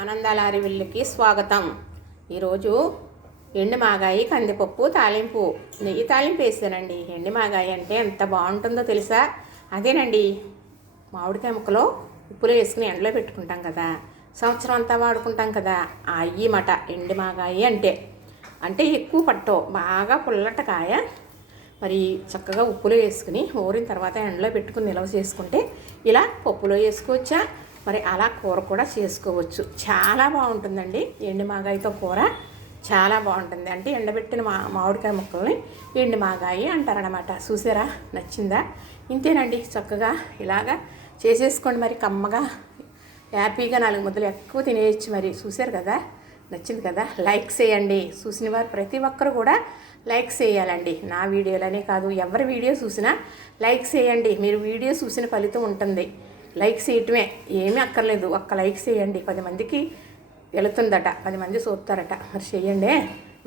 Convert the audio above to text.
ఆనందాలారి అరివిల్లుకి స్వాగతం. ఈరోజు ఎండు మాగాయి కందిపప్పు తాలింపు. నెయ్యి తాలింపు వేసానండి ఎండు మాగాయి అంటే ఎంత బాగుంటుందో తెలుసా? అదేనండి మామిడికాయ ముక్కలో ఉప్పులో వేసుకుని ఎండలో పెట్టుకుంటాం కదా. సంవత్సరం అంతా వాడుకుంటాం కదా. అయ్యి మట ఎండు మాగాయి అంటే. అంటే ఎక్కువ పట్టవు బాగా పుల్లట కాయ. మరి చక్కగా ఉప్పులో వేసుకుని ఊరిన తర్వాత ఎండలో పెట్టుకుని నిల్వ చేసుకుంటే ఇలా పప్పులో వేసుకోవచ్చా? మరి అలా కూర కూడా చేసుకోవచ్చు. చాలా బాగుంటుందండి. ఎండు మాగాయతో కూర చాలా బాగుంటుంది. అంటే ఎండబెట్టిన మా మామిడికాయ ముక్కల్ని ఎండు మాగాయి అంటారనమాట చూసారా? నచ్చిందా? ఇంతేనండి. చక్కగా ఇలాగా చేసేసుకోండి మరి కమ్మగా. హ్యాపీగా నాలుగు ముద్దలు ఎక్కువ తినేయచ్చు మరి. చూశారు కదా? నచ్చింది కదా? లైక్ చేయండి. చూసిన వారు ప్రతి ఒక్కరు కూడా లైక్ చేయాలండి. నా వీడియోలనే కాదు ఎవరి వీడియో చూసినా లైక్ చేయండి. మీరు వీడియో చూసిన ఫలితం ఉంటుంది. లైక్ చేయటమే ఏమీ అక్కర్లేదు. ఒక్క లైక్ చేయండి పది మందికి వెళుతుందట. పది మంది చూస్తారట. మరి చేయండి